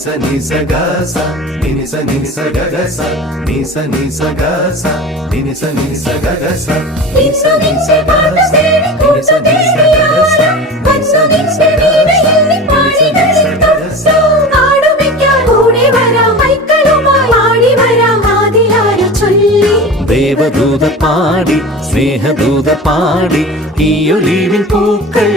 sa ni sa ga sa ni sa ga ga sa ni sa ga sa ni sa ga ga sa വിശ്വവിൻസെ പാട്ടതേടി കൂട്ടുതേടിയാര വൻസുവിൻസെ വീണയിൽ പാടികളിൽ തൊട്ടു നാടുവയ്ക്കാൻ കൂടെ വരാം മൈക്കളുമായി ആടി വരാം ആദിലാര ചൊല്ലി ദേവദൂത പാടി സ്നേഹദൂത പാടി ഈ ഒലിവിൻ പൂക്കൾ